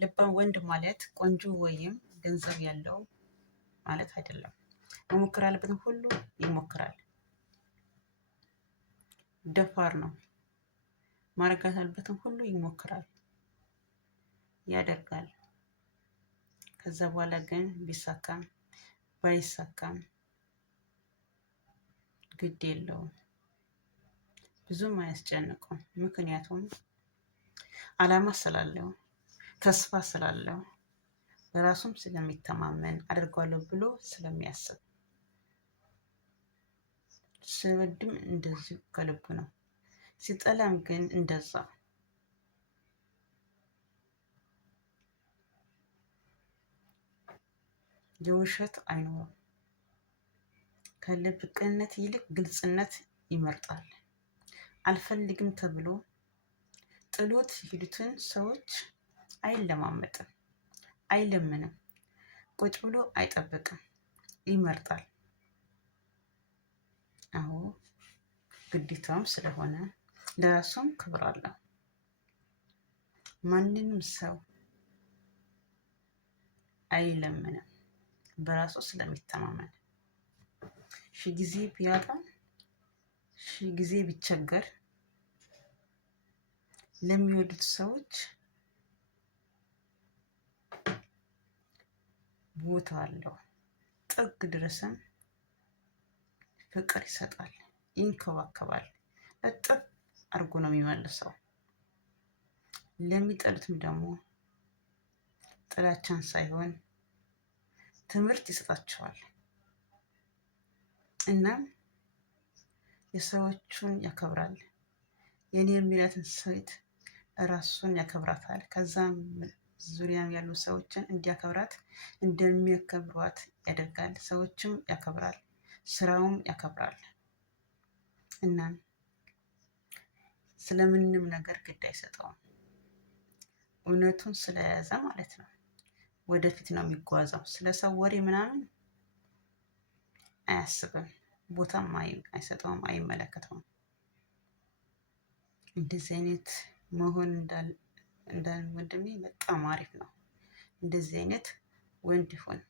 ልባም ወንድ ማለት ቆንጆ ወይም ገንዘብ ያለው ማለት አይደለም። መሞከር ያለበትን ሁሉ ይሞክራል። ደፋር ነው። ማድረግ ያለበትን ሁሉ ይሞክራል፣ ያደርጋል። ከዛ በኋላ ግን ቢሳካም ባይሳካም ግድ የለውም፣ ብዙም አያስጨንቀውም። ምክንያቱም አላማ ስላለው፣ ተስፋ ስላለው፣ በራሱም ስለሚተማመን አደርገዋለሁ ብሎ ስለሚያስብ፣ ሲወድም እንደዚሁ ከልቡ ነው። ሲጠላም ግን እንደዛ። የውሸት አይኖርም። ከልብ ቅንነት ይልቅ ግልጽነት ይመርጣል። አልፈልግም ተብሎ ጥሎት የሄዱትን ሰዎች አይለማመጥም፣ አይለምንም፣ ቁጭ ብሎ አይጠብቅም፣ ይመርጣል። አዎ ግዴታውም ስለሆነ ለራሱም ክብር አለው። ማንንም ሰው አይለምንም፣ በራሱ ስለሚተማመን። ሺ ጊዜ ቢያጣ ሺ ጊዜ ቢቸገር ለሚወዱት ሰዎች ቦታ አለው። ጥግ ድረስም ፍቅር ይሰጣል፣ ይንከባከባል። እጥፍ አድርጎ ነው የሚመልሰው። ለሚጠሉትም ደግሞ ጥላቻን ሳይሆን ትምህርት ይሰጣቸዋል። እናም የሰዎቹን ያከብራል። የኔ የሚላትን ሴት ራሱን ያከብራታል። ከዛም ዙሪያም ያሉ ሰዎችን እንዲያከብራት እንደሚያከብሯት ያደርጋል። ሰዎችም ያከብራል፣ ስራውም ያከብራል። እናም ስለምንም ነገር ግድ አይሰጠውም። እውነቱን ስለያዘ ማለት ነው። ወደፊት ነው የሚጓዘው። ስለ ሰው ወሬ ምናምን አያስብም፣ ቦታም አይሰጠውም፣ አይመለከተውም። እንደዚህ አይነት መሆን እንዳል ወንድሜ በጣም አሪፍ ነው። እንደዚህ አይነት ወንድ ይሁን።